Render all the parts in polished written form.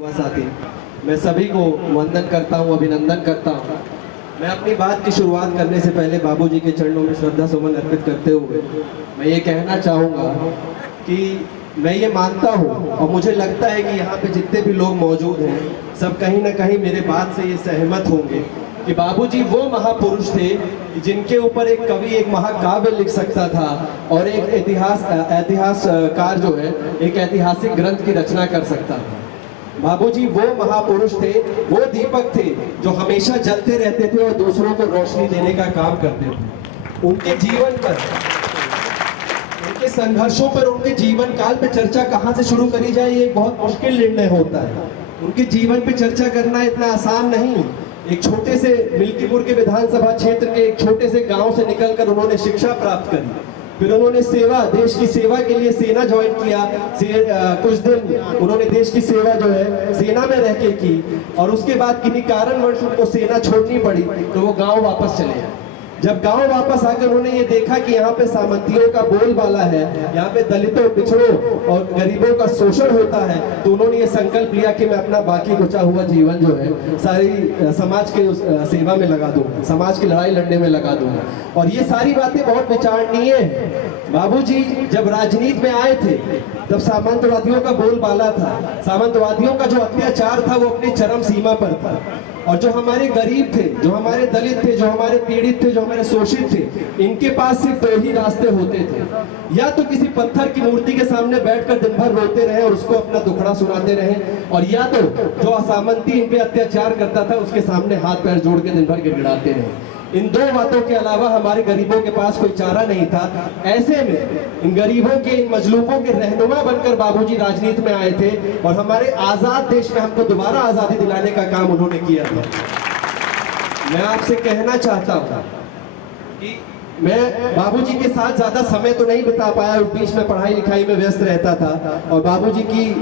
युवा साथी, मैं सभी को वंदन करता हूँ, अभिनंदन करता हूँ। मैं अपनी बात की शुरुआत करने से पहले बाबूजी के चरणों में श्रद्धा सुमन अर्पित करते हुए मैं ये कहना चाहूँगा कि मैं ये मानता हूँ और मुझे लगता है कि यहाँ पे जितने भी लोग मौजूद हैं सब कहीं ना कहीं मेरे बात से ये सहमत होंगे कि बाबूजी वो महापुरुष थे जिनके ऊपर एक कवि एक महाकाव्य लिख सकता था और एक इतिहासकार जो है एक ऐतिहासिक ग्रंथ की रचना कर सकता था। बाबूजी वो महापुरुष थे, वो दीपक थे जो हमेशा जलते रहते थे और दूसरों को रोशनी देने का काम करते थे। उनके जीवन पर, उनके संघर्षों पर, उनके जीवन काल पे चर्चा कहाँ से शुरू करी जाए ये एक बहुत मुश्किल निर्णय होता है। उनके जीवन पे चर्चा करना इतना आसान नहीं। एक छोटे से मिल्कीपुर के विधानसभा क्षेत्र के एक छोटे से गांव से निकलकर उन्होंने शिक्षा प्राप्त करी, फिर उन्होंने सेवा, देश की सेवा के लिए सेना ज्वाइन किया। कुछ दिन उन्होंने देश की सेवा जो है सेना में रह के की और उसके बाद किन्हीं कारणवश उनको सेना छोड़नी पड़ी तो वो गांव वापस चले आए। जब गांव वापस आकर उन्होंने ये देखा कि यहाँ पे सामंतियों का बोलबाला है, यहाँ पे दलितों, पिछड़ों और गरीबों का शोषण होता है, तो उन्होंने ये संकल्प लिया कि मैं अपना बाकी बचा हुआ जीवन जो है सारी समाज के सेवा में लगा दूंगा, समाज की लड़ाई लड़ने में लगा दूंगा। और ये सारी बातें बहुत विचारणीय है। बाबूजी जब राजनीति में आए थे तब सामंतवादियों का बोलबाला था, सामंतवादियों का जो अत्याचार था वो अपनी चरम सीमा पर था। और जो हमारे गरीब थे, जो हमारे दलित थे, जो हमारे पीड़ित थे, जो हमारे शोषित थे, इनके पास सिर्फ दो ही रास्ते होते थे, या तो किसी पत्थर की मूर्ति के सामने बैठकर दिन भर रोते रहे और उसको अपना दुखड़ा सुनाते रहे, और या तो जो असामंती इन पे अत्याचार करता था उसके सामने हाथ पैर जोड़ के दिन भर गिड़गिड़ाते रहे। इन दो बातों के अलावा हमारे गरीबों के पास कोई चारा नहीं था। ऐसे में इन गरीबों के, इन मजलूमों के रहनुमा बनकर बाबूजी राजनीति में आए थे और हमारे आजाद देश में हमको दोबारा आजादी दिलाने का काम उन्होंने किया था। मैं आपसे कहना चाहता हूँ कि मैं बाबूजी के साथ ज्यादा समय तो नहीं बिता पाया, उस बीच में पढ़ाई लिखाई में व्यस्त रहता था। और बाबूजी की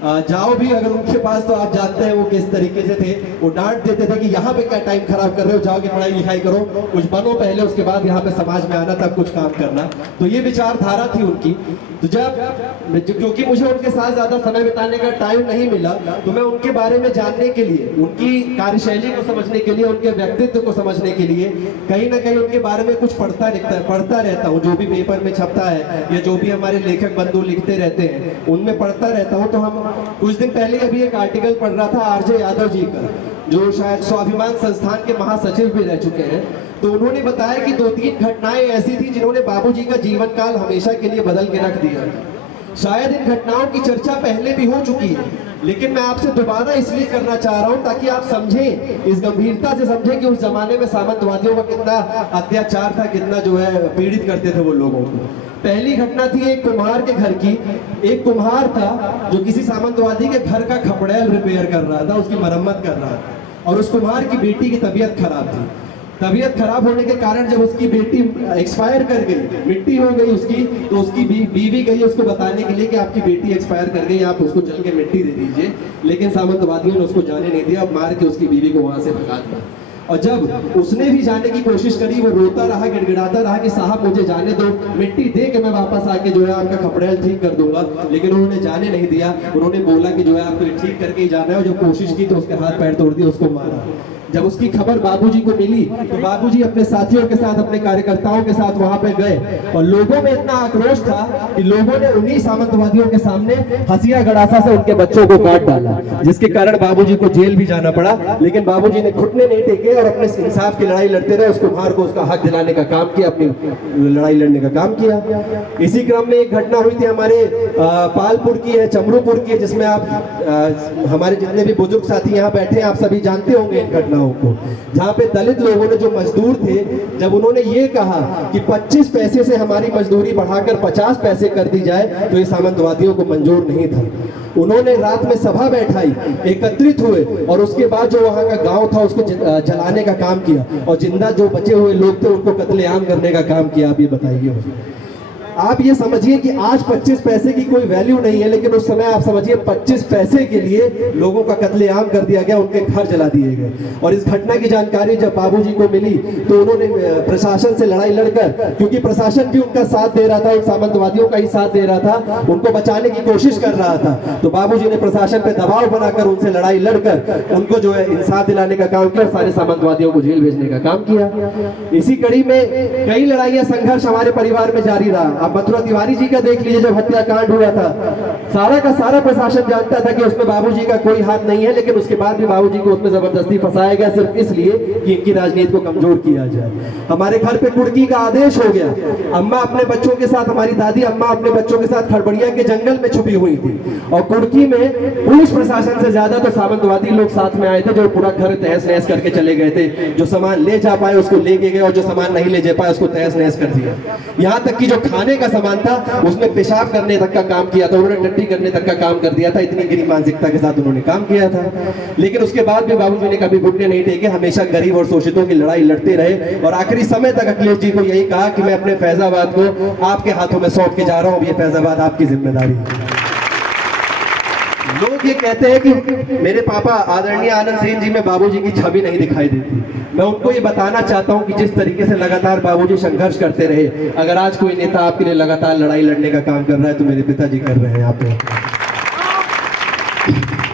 जाओ भी अगर उनके पास तो आप जानते हैं वो किस तरीके से थे। वो डांट देते थे कि यहाँ पे क्या टाइम खराब कर रहे हो, जाओ कि पढ़ाई लिखाई करो, कुछ बनो पहले, उसके बाद यहाँ पे समाज में आना, तब कुछ काम करना। तो ये विचारधारा थी उनकी। तो जब क्योंकि मुझे उनके साथ ज्यादा समय बिताने का टाइम नहीं मिला तो मैं उनके बारे में जानने के लिए, उनकी कार्यशैली को समझने के लिए, उनके व्यक्तित्व को समझने के लिए कहीं ना कहीं उनके बारे में कुछ पढ़ता रहता हूँ। जो भी पेपर में छपता है या जो भी हमारे लेखक बंधु लिखते रहते हैं उनमें पढ़ता रहता हूँ। तो हम कुछ दिन पहले अभी एक आर्टिकल पढ़ रहा था आरजे यादव जी का, जो शायद स्वाभिमान संस्थान के महासचिव भी रह चुके हैं। तो उन्होंने बताया कि 2-3 घटनाएं ऐसी थी जिन्होंने बाबूजी का जीवन काल हमेशा के लिए बदल के रख दिया। शायद इन घटनाओं की चर्चा पहले भी हो चुकी है, लेकिन मैं आपसे दोबारा इसलिए करना चाह रहा हूं ताकि आप समझें, इस गंभीरता से समझें कि उस जमाने में सामंतवादियों का कितना अत्याचार था, कितना जो है पीड़ित करते थे वो लोगों को। पहली घटना थी एक कुम्हार के घर की। एक कुम्हार था जो किसी सामंतवादी के घर का खपड़ैल रिपेयर कर रहा था, उसकी मरम्मत कर रहा था, और उस कुम्हार की बेटी की तबीयत खराब थी। तबीयत खराब होने के कारण जब उसकी बेटी एक्सपायर कर गई, मिट्टी हो गई उसकी, तो उसकी बीवी गई उसको बताने के लिए कि आपकी बेटी एक्सपायर कर गई, आप उसको जल के मिट्टी दे दीजिए। लेकिन सामंतवादियों ने उसको जाने नहीं दिया, अब मार के उसकी बीवी को वहां से भगा दिया। और जब उसने भी जाने की कोशिश करी, वो रोता रहा, गिड़गिड़ाता रहा कि साहब मुझे जाने दो, मिट्टी दे के मैं वापस आके जो है आपका खपड़ैल ठीक कर दूंगा। लेकिन उन्होंने जाने नहीं दिया। उन्होंने बोला कि जो है आपको ठीक करके ही जाना है। और जब कोशिश की तो उसके हाथ पैर तोड़ दिए, उसको मारा। जब उसकी खबर बाबूजी को मिली तो बाबूजी अपने साथियों के साथ, अपने कार्यकर्ताओं के साथ वहां पे गए, और लोगों में इतना आक्रोश था कि लोगों ने उन्हीं सामंतवादियों के सामने हंसिया गड़ासा से उनके बच्चों को काट डाला, जिसके कारण बाबूजी को जेल भी जाना पड़ा। लेकिन बाबूजी ने घुटने नहीं टेके और अपने इंसाफ की लड़ाई लड़ते रहे। उस कुम्हार को उसका हक दिलाने का काम किया, अपनी लड़ाई लड़ने का काम किया। इसी क्रम में एक घटना हुई थी हमारे पालपुर की है, चमरूपुर की है, जिसमें आप हमारे जितने भी बुजुर्ग साथी यहाँ बैठे हैं आप सभी जानते होंगे इन घटनाओं को, जहाँ पे दलित लोगों ने, जो मजदूर थे, जब उन्होंने ये कहा कि 25 पैसे से हमारी मजदूरी बढ़ाकर 50 पैसे कर दी जाए, तो ये सामंतवादियों को मंजूर नहीं था। उन्होंने रात में सभा बैठाई, एकत्रित हुए और उसके बाद जो वहां का गांव था उसको जलाने का काम किया, और जिंदा जो बचे हुए लोग थे उनको कत्लेआम करने का काम किया। आप ये बताइए मुझे। आप ये समझिए कि आज 25 पैसे की कोई वैल्यू नहीं है, लेकिन उस समय आप समझिए 25 पैसे के लिए लोगों का कत्लेआम कर दिया गया, उनके घर जला दिए गए। और इस घटना की जानकारी जब बाबूजी को मिली तो उन्होंने प्रशासन से लड़ाई लड़कर, क्योंकि प्रशासन भी उनका साथ दे रहा था, उन सामंतवादियों का ही साथ दे रहा था, उनको बचाने की कोशिश कर रहा था, तो बाबूजी ने प्रशासन पे दबाव बनाकर उनसे लड़ाई लड़कर उनको जो है इंसाफ दिलाने का काम किया और सारे सामंतवादियों को जेल भेजने का काम किया। इसी कड़ी में कई लड़ाइयां संघर्ष हमारे परिवार में जारी रहा। आप मथुरा तिवारी जी का देख लीजिए, जब हत्याकांड हुआ था सारा का सारा प्रशासन जानता था कि उसमें बाबूजी का कोई हाथ नहीं है, लेकिन उसके बाद भी बाबूजी को उसमें जबरदस्ती फंसाया गया सिर्फ इसलिए कि इनकी राजनीति को कमजोर किया जाए। हमारे घर पे कुर्की का आदेश हो गया। अम्मा अपने बच्चों के साथ, हमारी दादी अम्मा अपने बच्चों के साथ खड़बड़िया के जंगल में छुपी हुई थी और कुर्की में पुलिस प्रशासन से ज्यादा तो सामंतवादी लोग साथ में आए थे, जो पूरा घर तहस नहस करके चले गए थे। जो सामान ले जा पाए उसको लेके गए और जो सामान नहीं ले जा पाए उसको तहस नहस कर दिया। यहाँ तक कि जो खाने का सामान था उसमें पेशाब करने तक का काम किया था, उन्होंने टट्टी करने तक का काम कर दिया था। इतनी गिरी मानसिकता के साथ उन्होंने काम किया था। लेकिन उसके बाद भी बाबूजी ने कभी घुटने नहीं टेके, हमेशा गरीब और शोषितों की लड़ाई लड़ते रहे और आखिरी समय तक अखिलेश जी को यही कहा कि मैं अपने फैजाबाद को आपके हाथों में सौंप के जा रहा हूं, ये फैजाबाद आपकी जिम्मेदारी है। लोग ये कहते हैं कि मेरे पापा आदरणीय आनंद सेन जी में बाबूजी की छवि नहीं दिखाई देती। मैं उनको ये बताना चाहता हूं कि जिस तरीके से लगातार बाबूजी संघर्ष करते रहे, अगर आज कोई नेता आपके लिए लगातार लड़ाई लड़ने का काम कर रहा है तो मेरे पिताजी कर रहे हैं। यहाँ पे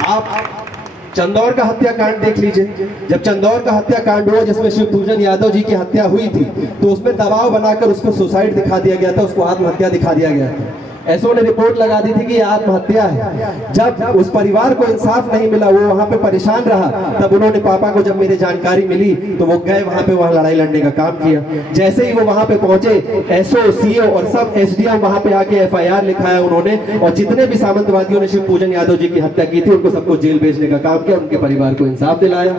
आप चंदौर का हत्याकांड देख लीजिए। जब चंदौर का हत्याकांड हुआ जिसमें शिवपूजन यादव जी की हत्या हुई थी, तो उसमें दबाव बनाकर उसको सुसाइड दिखा दिया गया था, उसको आत्महत्या दिखा दिया गया था। एसओ ने रिपोर्ट लगा दी थी कि ये आत्महत्या है। जब उस परिवार को इंसाफ नहीं मिला, वो वहां पे परेशान रहा, तब उन्होंने पापा को जब मेरी जानकारी मिली तो वो गए वहां पे, वहां लड़ाई लड़ने का काम किया। जैसे ही वो वहां पे पहुंचे, एसओ, सीओ और सब एसडीएम वहां पे आके एफआईआर लिखाया उन्होंने, और जितने भी सामंतवादियों ने शिवपूजन यादव जी की हत्या की थी उनको सबको जेल भेजने का काम किया, उनके परिवार को इंसाफ दिलाया।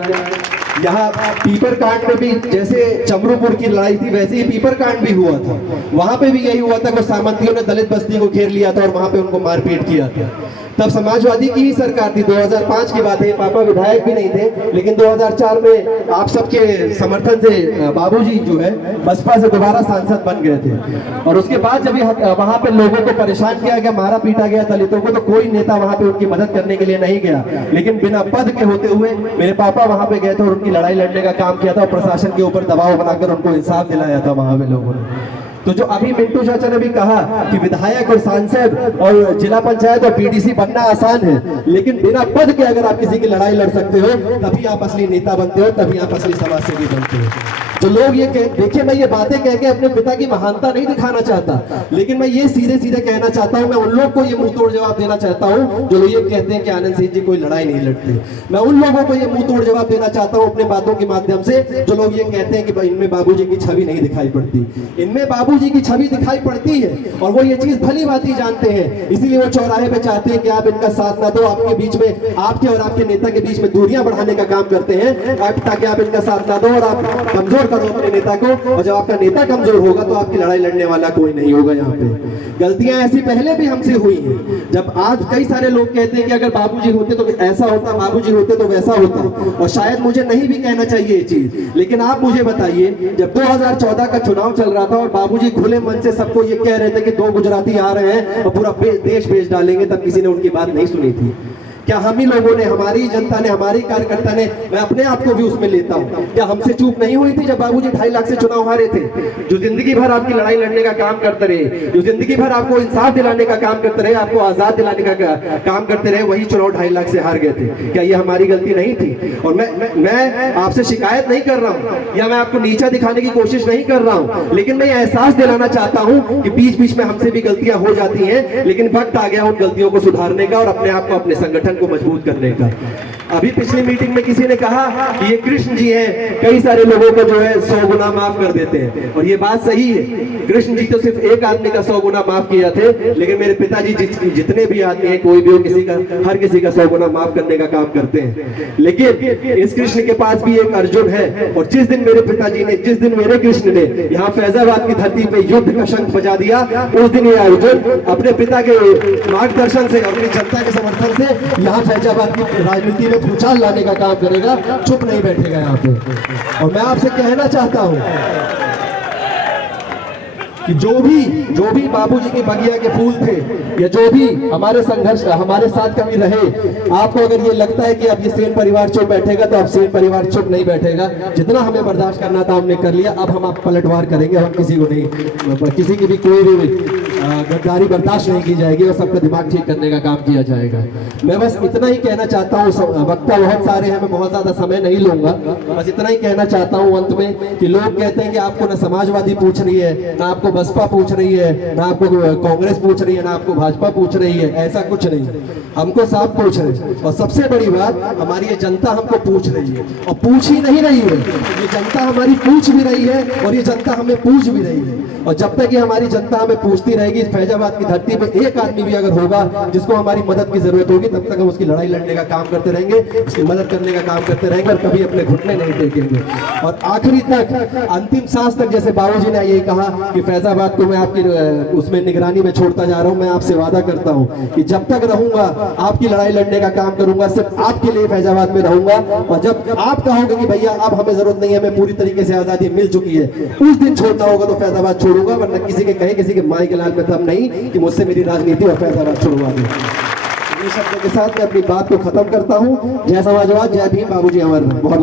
यहाँ पीपर कांड में भी जैसे चमरूपुर की लड़ाई थी वैसे ही पीपर कांड भी हुआ था। वहां पे भी यही हुआ था कि सामंतियों ने दलित बस्ती को घेर लिया था और वहां पे उनको मारपीट किया था। तब समाजवादी की ही सरकार थी, 2005 की बात है। पापा विधायक भी नहीं थे, लेकिन 2004 में आप सबके समर्थन से बाबूजी जो है बसपा से दोबारा सांसद बन गए थे। और उसके बाद जब वहां पे लोगों को परेशान किया गया, मारा पीटा गया दलितों को, तो कोई नेता वहां पे उनकी मदद करने के लिए नहीं गया। लेकिन बिना पद के होते हुए मेरे पापा वहां पे गए थे और उनकी लड़ाई लड़ने का काम किया था और प्रशासन के ऊपर दबाव बनाकर उनको इंसाफ दिलाया था वहां पे लोगों ने। तो जो अभी मिंटू चाचा ने भी कहा कि विधायक और सांसद और जिला पंचायत और पीडीसी बनना आसान है, लेकिन बिना पद के अगर आप किसी की लड़ाई लड़ सकते हो तभी आप असली नेता बनते हो, तभी आप असली समाज सेवी बनते हो। जो लोग ये देखिए, मैं ये बातें कह के अपने पिता की महानता नहीं दिखाना चाहता, लेकिन मैं ये सीधे सीधे कहना चाहता हूँ। मैं उन लोग को ये मुंह तोड़ जवाब देना चाहता हूँ जो लोग ये कहते हैं कि आनंद सिंह जी कोई लड़ाई नहीं लड़ते। मैं उन लोगों को ये मुंह तोड़ जवाब देना चाहता हूँ अपने बातों के माध्यम से, जो लोग ये कहते हैं कि इनमें बाबूजी की छवि नहीं दिखाई पड़ती। इनमें बाबूजी की छवि दिखाई पड़ती है और वो ये चीज भली भांति जानते हैं, इसीलिए वो चौराहे पे चाहते हैं कि आप इनका साथ ना दो। आपके बीच में, आपके और आपके नेता के बीच में दूरियां बढ़ाने का काम करते हैं ताकि आप इनका साथ ना दो और आप कमजोर करो अपने नेता को। और जब आपका नेता कमजोर होगा तो आपकी लड़ाई लड़ने वाला कोई नहीं होगा। यहाँ पे गलतियां ऐसी पहले भी हमसे हुई हैं। जब आज कई सारे लोग कहते हैं कि अगर बाबूजी होते तो ऐसा होता, बाबूजी होते तो वैसा होता, और शायद मुझे नहीं भी कहना चाहिए ये चीज, लेकिन आप मुझे बताइए, जब 2014 का चुनाव चल रहा था और बाबूजी खुले मन से सबको ये कह रहे थे कि 2 गुजराती आ रहे हैं और पूरा देश बेच डालेंगे, तब किसी ने उनकी बात नहीं सुनी थी? क्या हम ही लोगों ने, हमारी जनता ने, हमारी कार्यकर्ता ने, मैं अपने आप को भी उसमें लेता हूं, क्या हमसे चूक नहीं हुई थी जब बाबूजी 2.5 लाख से चुनाव हारे थे? जो जिंदगी भर आपकी लड़ाई लड़ने का काम करते रहे, जो जिंदगी भर आपको इंसाफ दिलाने का काम करते रहे, आपको आजाद दिलाने का काम करते रहे, वही चुनाव 2.5 लाख से हार गए थे। क्या ये हमारी गलती नहीं थी? और मैं आपसे शिकायत नहीं कर रहा हूँ या मैं आपको नीचा दिखाने की कोशिश नहीं कर रहा हूँ, लेकिन मैं एहसास दिलाना चाहता हूँ कि बीच बीच में हमसे भी गलतियां हो जाती हैं, लेकिन वक्त आ गया उन गलतियों को सुधारने का और अपने आप को, अपने संगठन को मजबूत करने का। अभी पिछली मीटिंग में किसी ने कहा कि ये कृष्ण जी हैं, कई सारे लोगों को जो है 100 गुना माफ कर देते हैं, और ये बात सही है। कृष्ण जी तो सिर्फ एक आदमी का 100 गुना माफ किया थे, लेकिन मेरे पिताजी जितने भी आदमी हैं, कोई भी हो, किसी का, हर किसी का 100 गुना माफ करने का काम करते हैं। लेकिन इस कृष्ण के पास भी एक अर्जुन है, और जिस दिन मेरे पिताजी ने, जिस दिन मेरे कृष्ण ने यहाँ फैजाबाद की धरती पे युद्ध का शंख बजा दिया, उस दिन ये अर्जुन अपने पिता के मार्गदर्शन से और अपनी जनता के समर्थन से यहाँ फैजाबाद की राजनीति में भूचाल लाने का काम करेगा, चुप नहीं बैठेगा यहाँ पे। और मैं आपसे कहना चाहता हूँ, कि जो भी बाबूजी की बगिया के फूल थे या जो भी हमारे संघर्ष हमारे साथ कभी रहे, आपको अगर ये लगता है कि अब ये सेन परिवार चुप बैठेगा तो अब सेन परिवार चुप नहीं बैठेगा। जितना हमें बर्दाश्त करना था हमने कर लिया, अब हम आप पलटवार करेंगे। हम किसी को नहीं, किसी की भी कोई भी गद्दारी बर्दाश्त नहीं की जाएगी और सबका दिमाग ठीक करने का काम किया जाएगा। मैं बस इतना ही कहना चाहता हूँ, वक्ता बहुत सारे हैं, मैं बहुत ज्यादा समय नहीं लूंगा, बस इतना ही कहना चाहता हूँ अंत में कि लोग कहते हैं कि आपको ना समाजवादी पूछ रही है, ना आपको बसपा पूछ रही है, ना आपको कांग्रेस पूछ रही है, ना आपको भाजपा पूछ रही है। ऐसा कुछ नहीं है, हमको साफ पूछ रहे हैं। और सबसे बड़ी बात, हमारी ये जनता हमको पूछ रही है और पूछ ही नहीं रही है, ये जनता हमारी पूछ भी रही है और ये जनता हमें पूछ भी रही है। और जब तक ये हमारी जनता हमें पूछती रहेगी, फैजाबाद की धरती पे एक आदमी भी अगर होगा जिसको हमारी मदद की जरूरत होगी, तब तक हम उसकी लड़ाई लड़ने का काम करते रहेंगे, उसकी मदद करने का काम करते रहेंगे और कभी अपने घुटने नहीं टेकेंगे। और आखिरी तक, अंतिम सांस तक, जैसे बाबूजी ने यही कहा कि फैजाबाद को मैं आपकी उसमें निगरानी में छोड़ता जा रहा हूं, मैं आपसे वादा करता हूं कि जब तक रहूंगा आपकी लड़ाई लड़ने का काम करूंगा, सिर्फ आपके लिए फैजाबाद में रहूंगा। और जब आप कहोगे कि भैया अब हमें जरूरत नहीं है, हमें पूरी तरीके से आजादी मिल चुकी है, उस दिन छोड़ना होगा तो फैजाबाद छोड़ूंगा, वरना किसी के कहे, किसी के माई के लाल में दम नहीं कि मुझसे मेरी राजनीति और फैजाबाद छुड़वा दे। ये शब्दों के साथ मैं अपनी बात को खत्म करता हूं। जय समाजवाद, जय भीम, बाबूजी अमर। बहुत बहुत